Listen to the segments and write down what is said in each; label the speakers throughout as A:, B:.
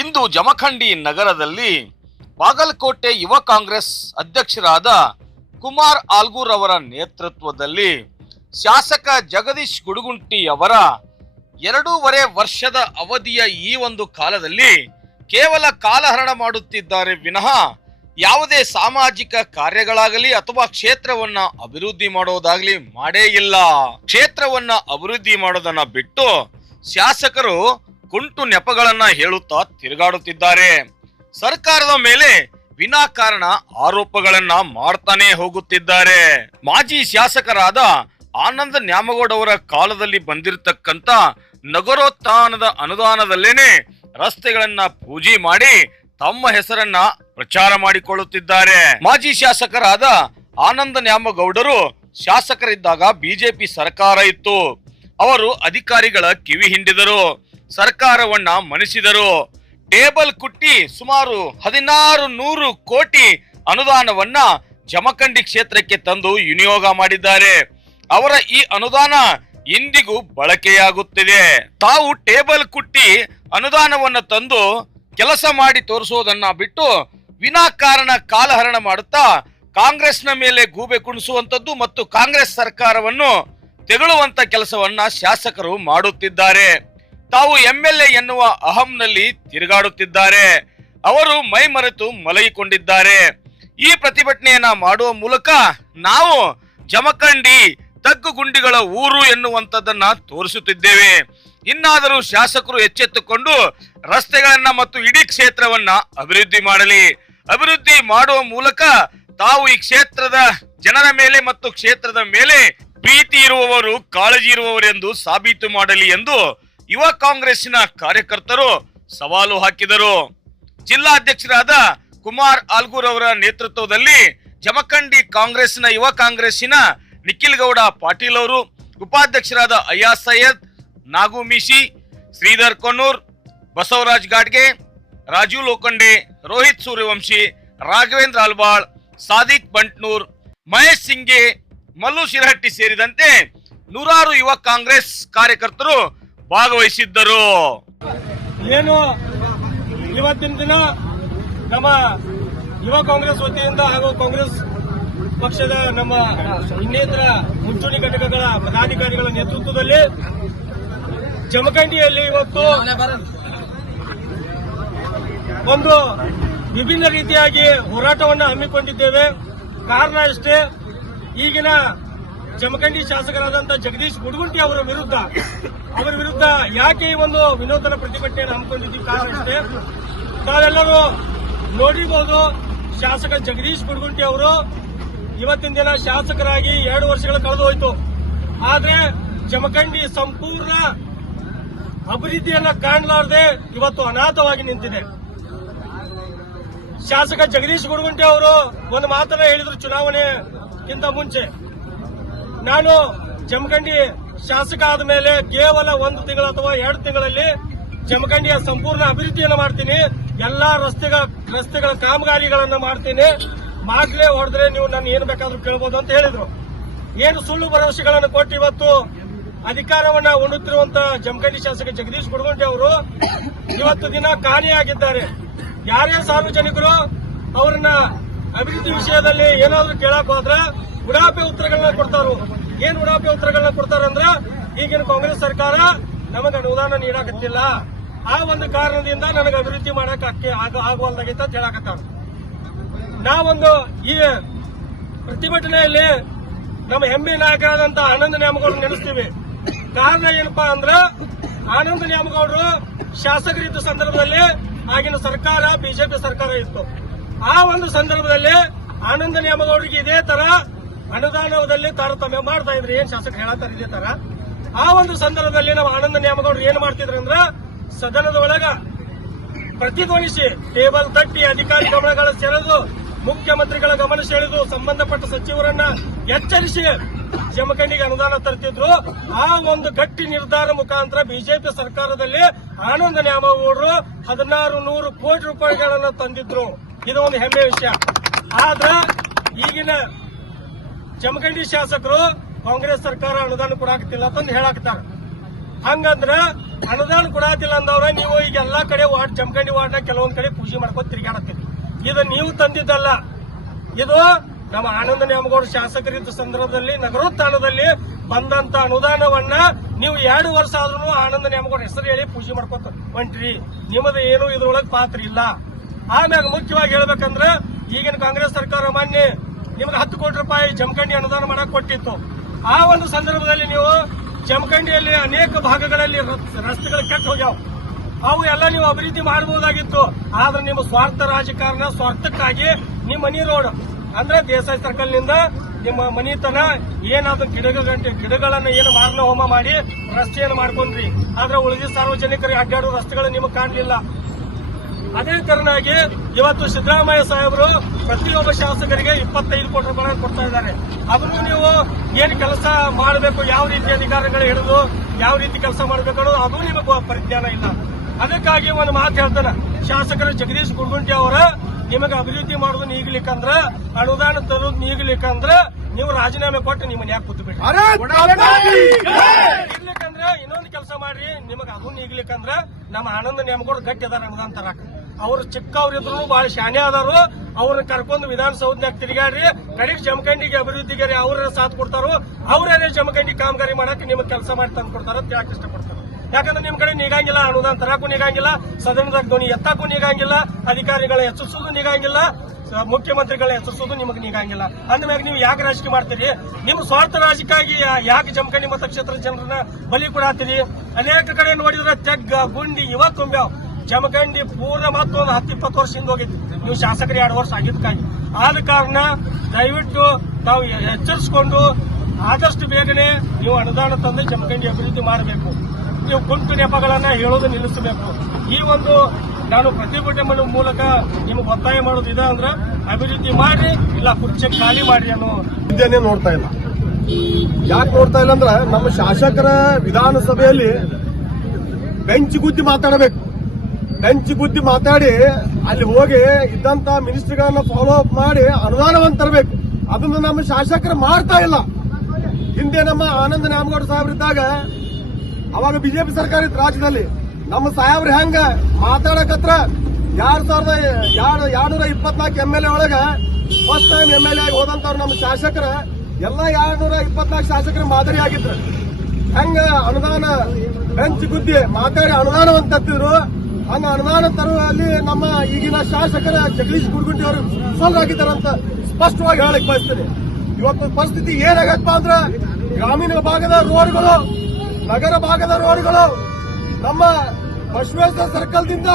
A: ಇಂದು ಜಮಖಂಡಿ ನಗರದಲ್ಲಿ ಬಾಗಲಕೋಟೆ ಯುವ ಕಾಂಗ್ರೆಸ್ ಅಧ್ಯಕ್ಷರಾದ ಕುಮಾರ್ ಆಲ್ಗೂರ್ ಅವರ ನೇತೃತ್ವದಲ್ಲಿ ಶಾಸಕ ಜಗದೀಶ್ ಗುಡುಗುಂಟಿ ಅವರ ಎರಡೂವರೆ ವರ್ಷದ ಅವಧಿಯ ಈ ಒಂದು ಕಾಲದಲ್ಲಿ ಕೇವಲ ಕಾಲಹರಣ ಮಾಡುತ್ತಿದ್ದಾರೆ ವಿನಃ ಯಾವುದೇ ಸಾಮಾಜಿಕ ಕಾರ್ಯಗಳಾಗಲಿ ಅಥವಾ ಕ್ಷೇತ್ರವನ್ನ ಅಭಿವೃದ್ಧಿ ಮಾಡೋದಾಗಲಿ ಮಾಡೇ ಇಲ್ಲ. ಕ್ಷೇತ್ರವನ್ನ ಅಭಿವೃದ್ಧಿ ಮಾಡೋದನ್ನ ಬಿಟ್ಟು ಶಾಸಕರು ಕುಂಟು ನೆಪಗಳನ್ನ ಹೇಳುತ್ತಾ ತಿರುಗಾಡುತ್ತಿದ್ದಾರೆ. ಸರ್ಕಾರದ ಮೇಲೆ ವಿನಾಕಾರಣ ಆರೋಪಗಳನ್ನ ಮಾಡ್ತಾನೆ ಹೋಗುತ್ತಿದ್ದಾರೆ. ಮಾಜಿ ಶಾಸಕರಾದ ಆನಂದ ನ್ಯಾಮಗೌಡ ಅವರ ಕಾಲದಲ್ಲಿ ಬಂದಿರತಕ್ಕಂತ ನಗರೋತ್ಥಾನದ ಅನುದಾನದಲ್ಲೇನೆ ರಸ್ತೆಗಳನ್ನ ಪೂಜೆ ಮಾಡಿ ತಮ್ಮ ಹೆಸರನ್ನ ಪ್ರಚಾರ ಮಾಡಿಕೊಳ್ಳುತ್ತಿದ್ದಾರೆ. ಮಾಜಿ ಶಾಸಕರಾದ ಆನಂದ ನ್ಯಾಮಗೌಡರು ಶಾಸಕರಿದ್ದಾಗ ಬಿಜೆಪಿ ಸರ್ಕಾರ ಇತ್ತು. ಅವರು ಅಧಿಕಾರಿಗಳ ಕಿವಿ ಹಿಂಡಿದರು. ಸರ್ಕಾರವನ್ನ ಮಣಿಸಿದರು. ಟೇಬಲ್ ಕುಟ್ಟಿ ಸುಮಾರು ಹದಿನಾರು ನೂರು ಕೋಟಿ ಅನುದಾನವನ್ನ ಜಮಖಂಡಿ ಕ್ಷೇತ್ರಕ್ಕೆ ತಂದು ವಿನಿಯೋಗ ಮಾಡಿದ್ದಾರೆ. ಅವರ ಈ ಅನುದಾನ ಇಂದಿಗೂ ಬಳಕೆಯಾಗುತ್ತಿದೆ. ತಾವು ಟೇಬಲ್ ಕುಟ್ಟಿ ಅನುದಾನವನ್ನ ತಂದು ಕೆಲಸ ಮಾಡಿ ತೋರಿಸುವುದನ್ನ ಬಿಟ್ಟು ವಿನಾಕಾರಣ ಕಾಲಹರಣ ಮಾಡುತ್ತಾ ಕಾಂಗ್ರೆಸ್ನ ಮೇಲೆ ಗೂಬೆ ಕುಣಿಸುವಂತದ್ದು ಮತ್ತು ಕಾಂಗ್ರೆಸ್ ಸರ್ಕಾರವನ್ನು ತೆಗಳುವಂತ ಕೆಲಸವನ್ನ ಶಾಸಕರು ಮಾಡುತ್ತಿದ್ದಾರೆ. ತಾವು ಎಂಎಲ್ಎ ಎನ್ನುವ ಅಹಂನಲ್ಲಿ ತಿರುಗಾಡುತ್ತಿದ್ದಾರೆ. ಅವರು ಮೈ ಮರೆತು ಮಲಗಿಕೊಂಡಿದ್ದಾರೆ. ಈ ಪ್ರತಿಭಟನೆಯನ್ನ ಮಾಡುವ ಮೂಲಕ ನಾವು ಜಮಖಂಡಿ ತಗ್ಗು ಗುಂಡಿಗಳ ಊರು ಎನ್ನುವಂಥದ್ದನ್ನ ತೋರಿಸುತ್ತಿದ್ದೇವೆ. ಇನ್ನಾದರೂ ಶಾಸಕರು ಎಚ್ಚೆತ್ತುಕೊಂಡು ರಸ್ತೆಗಳನ್ನ ಮತ್ತು ಇಡೀ ಕ್ಷೇತ್ರವನ್ನ ಅಭಿವೃದ್ಧಿ ಮಾಡಲಿ. ಅಭಿವೃದ್ಧಿ ಮಾಡುವ ಮೂಲಕ ತಾವು ಈ ಕ್ಷೇತ್ರದ ಜನರ ಮೇಲೆ ಮತ್ತು ಕ್ಷೇತ್ರದ ಮೇಲೆ ಪ್ರೀತಿ ಇರುವವರು, ಕಾಳಜಿ ಇರುವವರು ಎಂದು ಸಾಬೀತು ಮಾಡಲಿ ಎಂದು ಯುವ ಕಾಂಗ್ರೆಸ್ಸಿನ ಕಾರ್ಯಕರ್ತರು ಸವಾಲು ಹಾಕಿದರು. ಜಿಲ್ಲಾಧ್ಯಕ್ಷರಾದ ಕುಮಾರ್ ಆಲ್ಗೂರ್ ಅವರ ನೇತೃತ್ವದಲ್ಲಿ ಜಮಖಂಡಿ ಕಾಂಗ್ರೆಸ್ನ ಯುವ ಕಾಂಗ್ರೆಸ್ಸಿನ ನಿಖಿಲ್ ಗೌಡ, ಪಾಟೀಲ್ ಅವರು, ಉಪಾಧ್ಯಕ್ಷರಾದ ಅಯ್ಯಾ ಸೈಯದ್, ನಾಗು ಮಿಶಿ, ಶ್ರೀಧರ್ ಕೊನ್ನೂರ್, ಬಸವರಾಜ್ ಗಾಡ್ಗೆ, ರಾಜು ಲೋಖಂಡೆ, ರೋಹಿತ್ ಸೂರ್ಯವಂಶಿ, ರಾಘವೇಂದ್ರ ಅಲ್ವಾಳ್ ಸಾದಿಕ್ ಬಂಟ್ನೂರ್, ಮಹೇಶ್ ಸಿಂಗೆ ಮಲ್ಲು ಶಿರಹಟ್ಟಿ ಸೇರಿದಂತೆ ನೂರಾರು ಯುವ ಕಾಂಗ್ರೆಸ್ ಕಾರ್ಯಕರ್ತರು ಭಾಗವಹಿಸಿದ್ದರು.
B: ಏನು? ಇವತ್ತಿನ ದಿನ ನಮ್ಮ ಯುವ ಕಾಂಗ್ರೆಸ್ ವತಿಯಿಂದ ಹಾಗೂ ಕಾಂಗ್ರೆಸ್ ಪಕ್ಷದ ನಮ್ಮ ಇನ್ನಿತರ ಮುಂಚೂಣಿ ಘಟಕಗಳ ಪದಾಧಿಕಾರಿಗಳ ನೇತೃತ್ವದಲ್ಲಿ ಜಮಖಂಡಿಯಲ್ಲಿ ಇವತ್ತು ಒಂದು ವಿಭಿನ್ನ ರೀತಿಯಾಗಿ ಹೋರಾಟವನ್ನು ಹಮ್ಮಿಕೊಂಡಿದ್ದೇವೆ. ಕಾರಣ ಅಷ್ಟೇ ಈಗಿನ ಜಮಖಂಡಿ ಶಾಸಕರಾದಂತಹ ಜಗದೀಶ್ ಗುಡಗುಂಟಿ ಅವರ ವಿರುದ್ಧ ಅವರ ವಿರುದ್ಧ ಯಾಕೆ ಈ ಒಂದು ವಿನೂತನ ಪ್ರತಿಭಟನೆಯನ್ನು ಹಮ್ಮಿಕೊಂಡಿದ್ದೀವಿ ಕಾರಣ ಅಷ್ಟೇ ತಾವೆಲ್ಲರೂ ನೋಡಿಬಹುದು ಶಾಸಕ ಜಗದೀಶ್ ಗುಡಗುಂಟಿ ಅವರು ಇವತ್ತಿನ ದಿನ ಶಾಸಕರಾಗಿ ಎರಡು ವರ್ಷಗಳು ಕಳೆದು ಹೋಯಿತು. ಆದರೆ ಜಮಖಂಡಿ ಸಂಪೂರ್ಣ ಅಭಿವೃದ್ಧಿಯನ್ನ ಕಾಣಲಾರದೆ ಇವತ್ತು ಅನಾಥವಾಗಿ ನಿಂತಿದೆ. ಶಾಸಕ ಜಗದೀಶ್ ಗುಡಗುಂಟಿ ಅವರು ಒಂದು ಮಾತನ್ನ ಹೇಳಿದ್ರು ಚುನಾವಣೆಗಿಂತ ಮುಂಚೆ. ನಾನು ಜಮಖಂಡಿ ಶಾಸಕ ಆದ ಮೇಲೆ ಕೇವಲ ಒಂದು ತಿಂಗಳು ಅಥವಾ ಎರಡು ತಿಂಗಳಲ್ಲಿ ಜಮಖಂಡಿಯ ಸಂಪೂರ್ಣ ಅಭಿವೃದ್ಧಿಯನ್ನು ಮಾಡ್ತೀನಿ. ಎಲ್ಲಾ ರಸ್ತೆಗಳ ರಸ್ತೆಗಳ ಕಾಮಗಾರಿಗಳನ್ನು ಮಾಡ್ತೀನಿ. ಮಾಡ್ಲೇ ಹೊಡೆದ್ರೆ ನೀವು ನಾನು ಏನು ಬೇಕಾದ್ರೂ ಕೇಳಬಹುದು ಅಂತ ಹೇಳಿದ್ರು. ಏನು ಸುಳ್ಳು ಭರವಸೆಗಳನ್ನು ಕೊಟ್ಟು ಇವತ್ತು ಅಧಿಕಾರವನ್ನ ಉಣ್ಣುತ್ತಿರುವಂತ ಜಮಖಂಡಿ ಶಾಸಕ ಜಗದೀಶ್ ಗುಡಗುಂಟೆ ಅವರು ಇವತ್ತು ದಿನ ಕಾಣೆಯಾಗಿದ್ದಾರೆ. ಯಾರೇ ಸಾರ್ವಜನಿಕರು ಅವರನ್ನ ಅಭಿವೃದ್ಧಿ ವಿಷಯದಲ್ಲಿ ಏನಾದರೂ ಕೇಳಕ್ ಹೋದ್ರೆ ಉಡಾಪೆ ಉತ್ತರಗಳನ್ನ ಕೊಡ್ತಾರು. ಏನ್ ಉಡಾಪೆ ಉತ್ತರಗಳನ್ನ ಕೊಡ್ತಾರಂದ್ರ ಈಗಿನ ಕಾಂಗ್ರೆಸ್ ಸರ್ಕಾರ ನಮಗೆ ಅನುದಾನ ನೀಡಾಕತ್ತಿಲ್ಲ. ಆ ಒಂದು ಕಾರಣದಿಂದ ನನಗೆ ಅಭಿವೃದ್ಧಿ ಮಾಡಕ್ ಆಗುವಲ್ದಾಗೈತೆ ಅಂತ ಹೇಳಕತ್ತಾರ. ನಾವೊಂದು ಈ ಪ್ರತಿಭಟನೆಯಲ್ಲಿ ನಮ್ಮ ಹೆಮ್ಮೆ ನಾಯಕರಾದಂತ ಆನಂದ ನ್ಯಾಮಗೌಡರು ನೆನೆಸ್ತೀವಿ. ಕಾರಣ ಏನಪ್ಪಾ ಅಂದ್ರ ಆನಂದ ನ್ಯಾಮಗೌಡರು ಶಾಸಕರಿದ್ದ ಸಂದರ್ಭದಲ್ಲಿ ಆಗಿನ ಸರ್ಕಾರ, ಬಿಜೆಪಿ ಸರ್ಕಾರ ಇತ್ತು. ಆ ಒಂದು ಸಂದರ್ಭದಲ್ಲಿ ಆನಂದ ನ್ಯಾಮಗೌಡರಿಗೆ ಇದೇ ತರ ಅನುದಾನದಲ್ಲಿ ತಾರತಮ್ಯ ಮಾಡ್ತಾ ಇದ್ರೆ. ಏನ್ ಶಾಸಕರು ಹೇಳತ್ತಾರ ಇದೇ ತರ? ಆ ಒಂದು ಸಂದರ್ಭದಲ್ಲಿ ನಾವು ಆನಂದ ನ್ಯಾಮಗೌಡರು ಏನ್ ಮಾಡ್ತಿದ್ರು ಅಂದ್ರ ಸದನದ ಒಳಗ ಪ್ರತಿಧ್ವನಿಸಿ ಟೇಬಲ್ ತಟ್ಟಿ ಅಧಿಕಾರಿ ಗಮನಗಳ ಸೆಳೆದು, ಮುಖ್ಯಮಂತ್ರಿಗಳ ಗಮನ ಸೆಳೆದು ಸಂಬಂಧಪಟ್ಟ ಸಚಿವರನ್ನ ಎಚ್ಚರಿಸಿ ಜಮಖಂಡಿಗೆ ಅನುದಾನ ತರ್ತಿದ್ರು. ಆ ಒಂದು ಗಟ್ಟಿ ನಿರ್ಧಾರ ಮುಖಾಂತರ ಬಿಜೆಪಿ ಸರ್ಕಾರದಲ್ಲಿ ಆನಂದ ನ್ಯಾಮಗೌಡರು ಹದಿನಾರು ನೂರು ಕೋಟಿ ರೂಪಾಯಿಗಳನ್ನ ತಂದಿದ್ರು. ಇದು ಒಂದು ಹೆಮ್ಮೆ ವಿಷಯ. ಆದ್ರ ಈಗಿನ ಜಮಖಂಡಿ ಶಾಸಕರು ಕಾಂಗ್ರೆಸ್ ಸರ್ಕಾರ ಅನುದಾನ ಕೊಡಾಕತಿಲ್ಲ ಅಂತಂದು ಹೇಳಾಕತ್ತಾರ ಹಂಗಂದ್ರ ಅನುದಾನ ಕೊಡಾತಿಲ್ಲ ಅಂದವ್ರ, ನೀವು ಈಗ ಎಲ್ಲಾ ಕಡೆ ವಾರ್ಡ್, ಜಮಖಂಡಿ ವಾರ್ಡ್ನ ಕೆಲವೊಂದ್ ಕಡೆ ಪೂಜೆ ಮಾಡ್ಕೊಂಡು ತಿರುಗಾಡತ್ತೀರಿ ಇದು ನೀವು ತಂದಿದ್ದಲ್ಲ. ಇದು ನಮ್ಮ ಆನಂದ ನ್ಯಾಮಗೌಡ ಶಾಸಕರಿದ್ದ ಸಂದರ್ಭದಲ್ಲಿ ನಗರೋತ್ಥಾನದಲ್ಲಿ ಬಂದಂತ ಅನುದಾನವನ್ನ ನೀವು ಎರಡು ವರ್ಷ ಆದ್ರೂ ಆನಂದ ನ್ಯಾಮಗೌಡ ಹೆಸರು ಹೇಳಿ ಪೂಜೆ ಮಾಡ್ಕೊತ ಹೊಂಟ್ರಿ ನಿಮ್ಮದು ಏನು ಇದ್ರೊಳಗೆ ಪಾತ್ರ ಇಲ್ಲ. ಆಮ್ಯಾಗ ಮುಖ್ಯವಾಗಿ ಹೇಳ್ಬೇಕಂದ್ರ, ಈಗಿನ ಕಾಂಗ್ರೆಸ್ ಸರ್ಕಾರ ಮಾನ್ಯ, ನಿಮ್ಗೆ ರೂಪಾಯಿ ಜಮಖಂಡಿ ಅನುದಾನ ಮಾಡಕ್ಕೆ ಕೊಟ್ಟಿತ್ತು. ಆ ಒಂದು ಸಂದರ್ಭದಲ್ಲಿ ನೀವು ಜಮಖಂಡಿಯಲ್ಲಿ ಅನೇಕ ಭಾಗಗಳಲ್ಲಿ ರಸ್- ರಸ್ತೆಗಳು ಕೆಟ್ಟ ಹೋಗ್ಯಾವ. ಅವು ಎಲ್ಲ ನೀವು ಅಭಿವೃದ್ಧಿ ಮಾಡಬಹುದಾಗಿತ್ತು ಆದ್ರೆ ನಿಮ್ಮ ಸ್ವಾರ್ಥ ರಾಜಕಾರಣ, ಸ್ವಾರ್ಥಕ್ಕಾಗಿ ನಿಮ್ಮ ಮನಿ ರೋಡ್, ಅಂದ್ರೆ ದೇಸಾಯಿ ಸರ್ಕಲ್ನಿಂದ ನಿಮ್ಮ ಮನಿತನ ಏನಾದ್ರು ಗಿಡಗಂಟೆ ಗಿಡಗಳನ್ನ ಏನು ಮಾರಣ ಹೋಮ ಮಾಡಿ ರಸ್ತೆಯನ್ನು ಮಾಡ್ಕೊಂಡ್ರಿ. ಆದ್ರೆ ಉಳಿದ ಸಾರ್ವಜನಿಕರಿಗೆ ಅಡ್ಡಾಡುವ ರಸ್ತೆಗಳು ನಿಮಗೆ ಕಾಣಲಿಲ್ಲ. ಅದೇ ತರನಾಗಿ ಇವತ್ತು ಸಿದ್ದರಾಮಯ್ಯ ಸಾಹೇಬರು ಪ್ರತಿಯೊಬ್ಬ ಶಾಸಕರಿಗೆ ಇಪ್ಪತ್ತೈದು ಕೋಟಿ ರೂಪಾಯಿ ಕೊಡ್ತಾ ಇದ್ದಾರೆ. ಅದನ್ನು ನೀವು ಏನು ಕೆಲಸ ಮಾಡಬೇಕು ಯಾವ ರೀತಿ ಅಧಿಕಾರಿಗಳು ಹಿಡಿದು ಯಾವ ರೀತಿ ಕೆಲಸ ಮಾಡಬೇಕು ಅನ್ನೋದು ಅದು ನಿಮಗೆ ಪರಿಜ್ಞಾನ ಇಲ್ಲ. ಅದಕ್ಕಾಗಿ ಒಂದು ಮಾತು ಹೇಳ್ತಾನೆ. ಶಾಸಕರು ಜಗದೀಶ್ ಗುಂಡುಂಟಿ ಅವರ ನಿಮಗೆ ಅಭಿವೃದ್ಧಿ ಮಾಡೋದು ನೀಗ್ಲಿಕ್ಕಂದ್ರ ಅನುದಾನ ತರೋದು ನೀಗ್ಲಿಕ್ಕಂದ್ರ ನೀವು ರಾಜೀನಾಮೆ ಕೊಟ್ಟು ನಿಮ್ಮ ಮನ್ಯಾಗ ಕೂತು ಬಿಡ್ರಿ ಇರ್ಲಿಕ್ಕಂದ್ರ ಇನ್ನೊಂದು ಕೆಲಸ ಮಾಡಿ ನಿಮಗೆ ಅದು ನೀಗ್ಲಿಕ್ಕಂದ್ರ ನಮ್ಮ ಆನಂದ ನೇಮಗಳು ಗಟ್ಟಿ ಅದಾರ ಅನುದಾನ ತರಾಕ ಅವ್ರು ಚಿಕ್ಕವರಿದ್ರು ಬಹಳ ಶಾನೆ ಅದಾರು. ಅವ್ರನ್ನ ಕರ್ಕೊಂಡು ವಿಧಾನಸೌಧನ್ಯಾಗ ತಿರುಗಾಡ್ರಿ. ಕಡೆಗೆ ಜಮಖಂಡಿಗೆ ಅಭಿವೃದ್ಧಿಗೆ ಅವ್ರ ಸಾಥ್ ಕೊಡ್ತಾರೋ. ಅವರೇ ಜಮಖಂಡಿ ಕಾಮಗಾರಿ ಮಾಡಕ್ಕೆ ನಿಮ್ಗೆ ಕೆಲಸ ಮಾಡಿ ತಂದು ಕೊಡ್ತಾರ ಅಂತ ಹೇಳಕ್ ಇಷ್ಟಪಡ್ತಾರೆ? ಯಾಕಂದ್ರೆ ನಿಮ್ ಕಡೆ ನಿಗಂಗಿಲ್ಲ ಅನುದಾನ ತರಕ್ಕೂ ನಿಗಂಗಿಲ್ಲ, ಸದನದಾಗ ಧ್ವನಿ ಎತ್ತಕ್ಕೂ ನಿಗಂಗಿಲ್ಲ, ಅಧಿಕಾರಿಗಳ ಹೆಚ್ಚಿಸೋದು ನಿಗಂಗಿಲ್ಲ ಮುಖ್ಯಮಂತ್ರಿಗಳ ಹೆಸರಿಸೋದು ನಿಮಗೆ ನೀಗಂಗಿಲ್ಲ. ಅಂದ್ಮ್ಯಾಗ ನೀವು ಯಾಕೆ ರಾಜಕೀಯ ಮಾಡ್ತೀರಿ? ನಿಮ್ಮ ಸ್ವಾರ್ಥ ರಾಜಕೀಯ ಯಾಕೆ ಜಮಖಂಡಿ ಮತಕ್ಷೇತ್ರದ ಜನರನ್ನ ಬಲಿ ಕೊಡಾತೀರಿ ಅನೇಕ ಕಡೆ ನೋಡಿದ್ರೆ ತೆಗ್ಗ, ಗುಂಡಿ ಇವ ತುಂಬ್ಯಾವ್ ಜಮಖಂಡಿ ಪೂರ್ಣ ಮತ್ತೊಂದು ಹತ್ತು, ಇಪ್ಪತ್ತು ವರ್ಷ ಹಿಂದೆ ಹೋಗಿತ್ತು ನೀವು ಶಾಸಕರು ಎರಡು ವರ್ಷ ಆಗಿದ್ದಕ್ಕಾಗಿ ಆದ ಕಾರಣ ದಯವಿಟ್ಟು ನಾವು ಎಚ್ಚರಿಸಿಕೊಂಡು ಆದಷ್ಟು ಬೇಗನೆ ನೀವು ಅನುದಾನ ತಂದು ಜಮಖಂಡಿ ಅಭಿವೃದ್ಧಿ ಮಾಡಬೇಕು. ನೀವು ಕುಂಟು ನೆಪಗಳನ್ನ ಹೇಳೋದು ನಿಲ್ಲಿಸಬೇಕು. ಈ ಒಂದು ನಾನು ಪ್ರತಿಭಟನೆ ಮಾಡುವ ಮೂಲಕ ನಿಮಗೆ ಒತ್ತಾಯ ಮಾಡೋದು ಇದೆ ಅಂದ್ರೆ ಅಭಿವೃದ್ಧಿ ಮಾಡಿ ಇಲ್ಲ ಕುರ್ಚಿ ಖಾಲಿ ಮಾಡಿ ಅನ್ನೋ
C: ಇದ್ದೇನೆ ನೋಡ್ತಾ ಇಲ್ಲ. ಯಾಕೆ ನೋಡ್ತಾ ಇಲ್ಲ ಅಂದ್ರೆ ನಮ್ಮ ಶಾಸಕರ ವಿಧಾನಸಭೆಯಲ್ಲಿ ಬೆಂಚ್ ಗುದ್ದಿ ಮಾತಾಡಬೇಕು. ಬೆಂಚ್ ಗುದ್ದಿ ಮಾತಾಡಿ ಅಲ್ಲಿ ಹೋಗಿ ಇದ್ದಂತ ಮಿನಿಸ್ಟ್ರಿಗಳನ್ನ ಫಾಲೋ ಅಪ್ ಮಾಡಿ ಅನುದಾನವನ್ನು ತರಬೇಕು. ಅದನ್ನು ನಮ್ಮ ಶಾಸಕರು ಮಾಡ್ತಾ ಇಲ್ಲ. ಹಿಂದೆ ನಮ್ಮ ಆನಂದ ನ್ಯಾಮಗೌಡ ಸಾಹೇಬ್ರಿದ್ದಾಗ ಅವಾಗ ಬಿಜೆಪಿ ಸರ್ಕಾರ ಇತ್ತು ರಾಜ್ಯದಲ್ಲಿ. ನಮ್ಮ ಸಾಹೇಬ್ರು ಹೆಂಗ ಮಾತಾಡಕತ್ರ ಎರಡ್ ಸಾವಿರದ ಎರಡು, ಎರಡ್ನೂರ ಇಪ್ಪತ್ನಾಲ್ಕು ಎಂ ಎಲ್ ಎ ಒಳಗ first time M L A ಆಗಿ ನಮ್ಮ ಶಾಸಕರ, ಎಲ್ಲ ಎರಡ್ನೂರ ಇಪ್ಪತ್ನಾಲ್ಕು ಶಾಸಕರ ಮಾದರಿ ಆಗಿದ್ರು. ಹೆಂಗ ಅನುದಾನ, ಬೆಂಚ್ ಗುದ್ದಿ ಮಾತಾಡಿ ಅನುದಾನವನ್ನು ತತ್ತಿದ್ರು ಹಂಗ ಅನುದಾನ ತರುವಲ್ಲಿ ನಮ್ಮ ಈಗಿನ ಶಾಸಕರ ಜಗದೀಶ್ ಗುಡ್ಗುಂಟಿ ಅವರು ವಿಫಲರಾಗಿದ್ದಾರಂತ ಸ್ಪಷ್ಟವಾಗಿ ಹೇಳಕ್ ಬಯಸ್ತೇನೆ. ಇವತ್ತು ಪರಿಸ್ಥಿತಿ ಏನಾಗತ್ತಪ್ಪ ಅಂದ್ರೆ ಗ್ರಾಮೀಣ ಭಾಗದ ರೋಡ್ಗಳು, ನಗರ ಭಾಗದ ರೋಡ್ಗಳು, ನಮ್ಮ ಬಸವೇಶ್ವರ ಸರ್ಕಲ್ದಿಂದ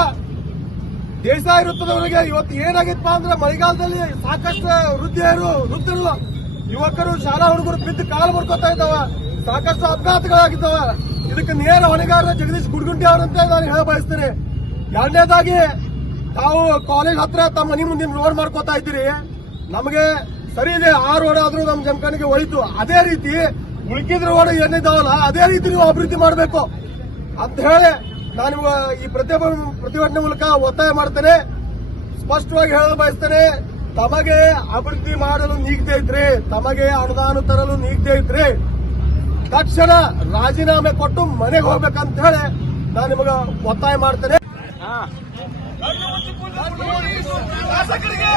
C: ದೇಸಾಯಿ ವೃತ್ತದವರೆಗೆ ಇವತ್ತು ಏನಾಗಿತ್ತಪ್ಪ ಅಂದ್ರೆ ಮಳೆಗಾಲದಲ್ಲಿ ಸಾಕಷ್ಟು ವೃದ್ಧಿಯರು, ವೃದ್ಧರು, ಯುವಕರು, ಶಾಲಾ ಹುಡುಗರು ಬಿದ್ದು ಕಾಲು ಮುರ್ಕೋತಾ ಇದ್ದಾವ. ಸಾಕಷ್ಟು ಅಪಘಾತಗಳಾಗಿದ್ದಾವ. ಇದಕ್ಕೆ ನೇರ ಹೊಣೆಗಾರ ಜಗದೀಶ್ ಗುಡ್ಗುಂಟಿ ಅವರಂತ ನಾನು ಹೇಳ ಬಯಸ್ತೇನೆ ಎರಡನೇದಾಗಿ, ತಾವು ಕಾಲೇಜ್ ಹತ್ರ ತಮ್ಮ ಮನೆ ಮುಂದಿನ ರೋಡ್ ಮಾಡ್ಕೋತಾ ಇದ್ದೀರಿ. ನಮಗೆ ಸರಿ ಇದೆ, ಆ ರೋಡ್ ಆದ್ರೂ ನಮ್ಮ ಜಮಖಂಡಿಗೆ ಒಳಿತು ಅದೇ ರೀತಿ, ಉಳಿಕಿದ ರೋಡ್ ಏನಿದಾವಲ್ಲ, ಅದೇ ರೀತಿ ನೀವು ಅಭಿವೃದ್ಧಿ ಮಾಡಬೇಕು. ಅಂತ ಹೇಳಿ ನಾನು ಈ ಪ್ರತಿಭಟನೆ ಪ್ರತಿಭಟನೆ ಮೂಲಕ ಒತ್ತಾಯ ಮಾಡ್ತೇನೆ. ಸ್ಪಷ್ಟವಾಗಿ ಹೇಳಲು ಬಯಸ್ತೇನೆ, ತಮಗೆ ಅಭಿವೃದ್ಧಿ ಮಾಡಲು ನೀಗದೆ ಇದ್ರೆ, ತಮಗೆ ಅನುದಾನ ತರಲು ನೀಗದೆ ಇದ್ರೆ, ತಕ್ಷಣ ರಾಜೀನಾಮೆ ಕೊಟ್ಟು ಮನೆಗೆ ಹೋಗ್ಬೇಕಂತ ಹೇಳಿ ನಾನು ನಿಮಗೆ ಒತ್ತಾಯ ಮಾಡ್ತೇನೆ.
B: ಶಾಸಕರಿಗೆ.